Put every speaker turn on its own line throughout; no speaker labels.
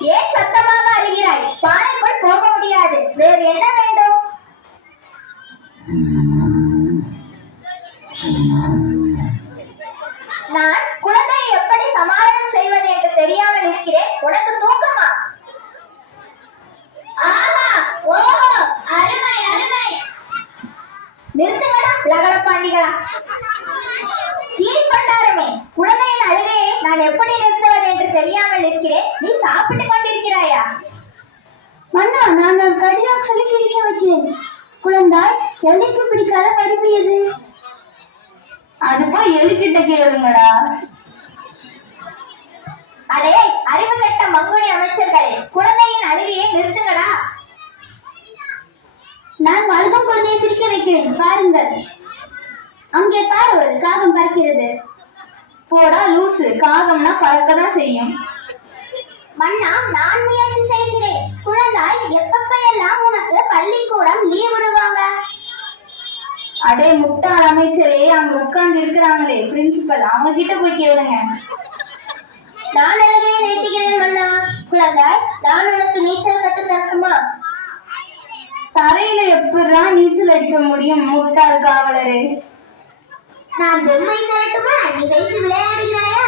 ஏன் சத்தமாக அழுகிறாய்? பானைக்குள் போக முடியாது. வேறு என்ன வேண்டும்? நான் குழந்தையை எப்படி சமாதானம் செய்வது என்று தெரியாமல் இருக்கிறேன். உனக்கு தூக்கமா? ஆமா. ஓ அருமை அருமை. நிறுத்துங்கடா லகடப்பாண்டிகளா கீழ்பண்டாரமே குழந்தையின் அழுகையை நான் எப்படி நிறுத்துவது என்று தெரியாமல் இருக்கிறேன். நீ சாப்பிட்டுக் கொண்டிருக்கிறாயா?
மன்னா நான் ஒரு கடிதம் சொல்லி சிரிக்க வைக்கிறேன். குழந்தாய் எல்லைக்கு பிடிக்காத படிப்பு எது?
அது போய் எலிக்கிட்ட கேளுங்கடா.
அடே அறிவு கெட்ட மங்குனி அமைச்சர்களே குழந்தையின் அழுகையை நிறுத்துங்கடா.
நான் அழுதும் குழந்தையை அங்கே பாரு ஒரு காகம் பறக்கிறது.
போடா லூசு. காகம்னா பறக்கதான் செய்யும்.
மன்னா நான் முயற்சி செய்கிறேன். குழந்தாய் எப்பப்ப எல்லாம் உனக்கு பள்ளிக்கூடம் லீவ் விடுவாங்க?
அடே முட்டாள் அமைச்சரே அங்க உட்கார்ந்து இருக்கிறாங்களே. பிரின்சிபல் அவங்க கிட்ட போய் கேளுங்க.
நான் அழுகையை நிறுத்துகிறேன் மன்னா. குழந்தாய் நான் உனக்கு நீச்சல் கத்து தரட்டுமா?
தரையில எப்படிடா நீச்சல் அடிக்க முடியும் முட்டாள் காவலரே?
நான் பொம்மை தரட்டுமா? நீ வைத்து விளையாடுகிறாயா?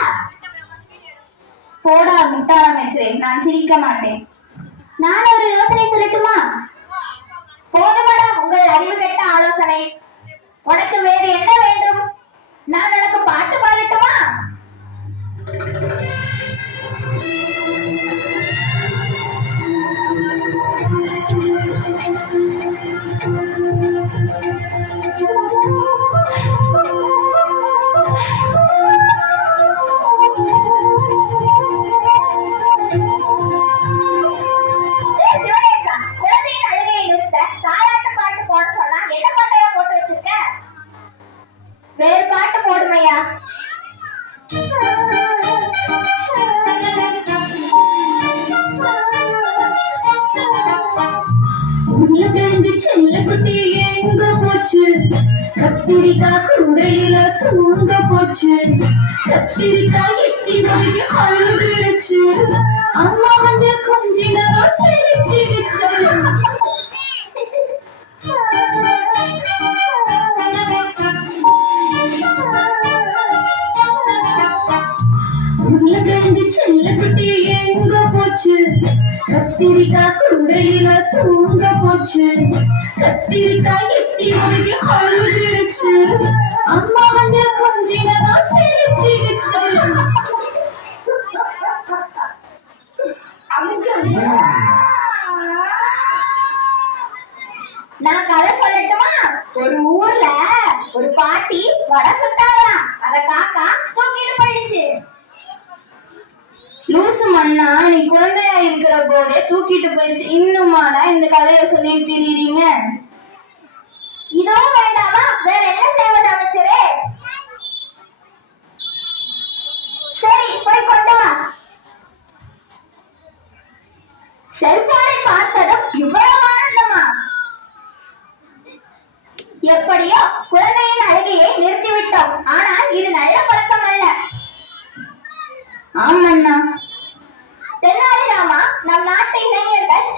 போடா முட்டாள் அமைச்சரே நான் சிரிக்க மாட்டேன்.
நான் ஒரு யோசனை சொல்லட்டுமா?
போதுமாடா உங்கள் அறிவு கெட்ட ஆலோசனை. உனக்கு வேறு என்ன வேண்டும்? நான் உனக்கு பாட்டு பாடட்டுமா?
செல்ல குட்டி எங்க போச்சு? கத்திரிக்காய் குடையில தூங்க போச்சு. கத்திரிக்காய் எட்டி வரைக்கும் அம்மா வந்து கொஞ்சினதோ செல்ல குட்டி எங்க போச்சு. கத்திரிக்காய் குடையில தூங்க போச்சு. கத்திரிக்காய் எட்டி வரைக்கும் அழுதுருச்சு. அம்மா வந்து கொஞ்சினதான் சிரிச்சிருச்சு.
நான் கதை சொல்லட்டுமா? ஒரு ஊர்ல ஒரு பாட்டி வடை சுட்டாங்களாம். அத காக்கா தூக்கிட்டு போயிடுச்சு.
லூசு மண்ணா நீ குழந்தையா இருக்கிற போதே தூக்கிட்டு போயிடுச்சு. இன்னுமாடா இந்த கதையை சொல்லிட்டு திரியுறீங்க?
இதோ வேண்டாமா? வேற என்ன செய்வது அமைச்சரே?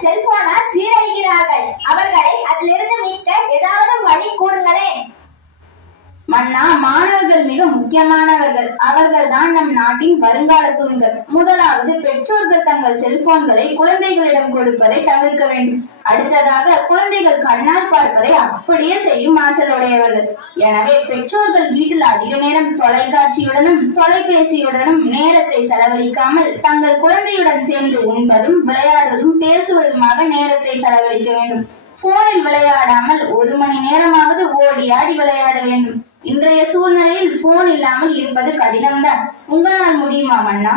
செல்போனால் சீரழிகிறார்கள். அவர்களை அதிலிருந்து மீட்க ஏதாவது வழி கூறுங்களேன்.
மன்னா மாணவர்கள் மிக முக்கியமானவர்கள். அவர்கள் தான் நம் நாட்டின் வருங்கால தூண்கள். முதலாவது பெற்றோர்கள் தங்கள் செல்போன்களை குழந்தைகளிடம் கொடுப்பதை தவிர்க்க வேண்டும். அடுத்ததாக குழந்தைகள் கண்ணால் பார்ப்பதை அப்படியே செய்யும் ஆற்றலுடையவர்கள். எனவே பெற்றோர்கள் வீட்டில் அதிக நேரம் தொலைக்காட்சியுடனும் தொலைபேசியுடனும் நேரத்தை செலவழிக்காமல் தங்கள் குழந்தையுடன் சேர்ந்து உண்பதும் விளையாடுவதும் பேசுவதுமாக நேரத்தை செலவழிக்க வேண்டும். போனில் விளையாடாமல் ஒரு மணி நேரமாவது ஓடி ஆடி விளையாட வேண்டும். இன்றைய சூழ்நிலையில் போன் இல்லாமல் இருப்பது கடினம்தான். உங்களால் முடியுமா மன்னா?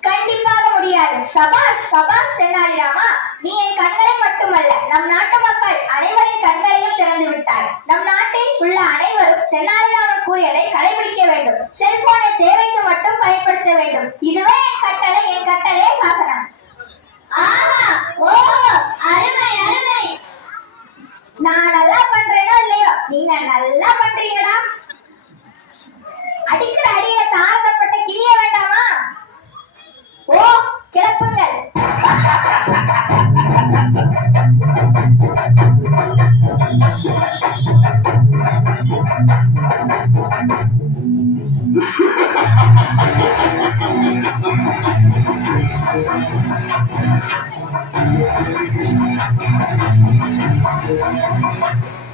கண்டிப்பாக முடியாது. சபாஷ் சபாஷ் தென்னாலிராமா நீ என் கண்களை மட்டுமல்ல நம் நாட்டு மக்கள் அனைவரின் கண்களையும் திறந்து விட்டாய். நம் நாட்டில் உள்ள அனைவரும் தென்னாலிராமன் கூறியதை கடைபிடிக்க வேண்டும். செல்போனை தேவைக்கு மட்டும் பயன்படுத்த வேண்டும். இதுவே என் கட்டளை என் கட்டளையே சாசனம். Thank you.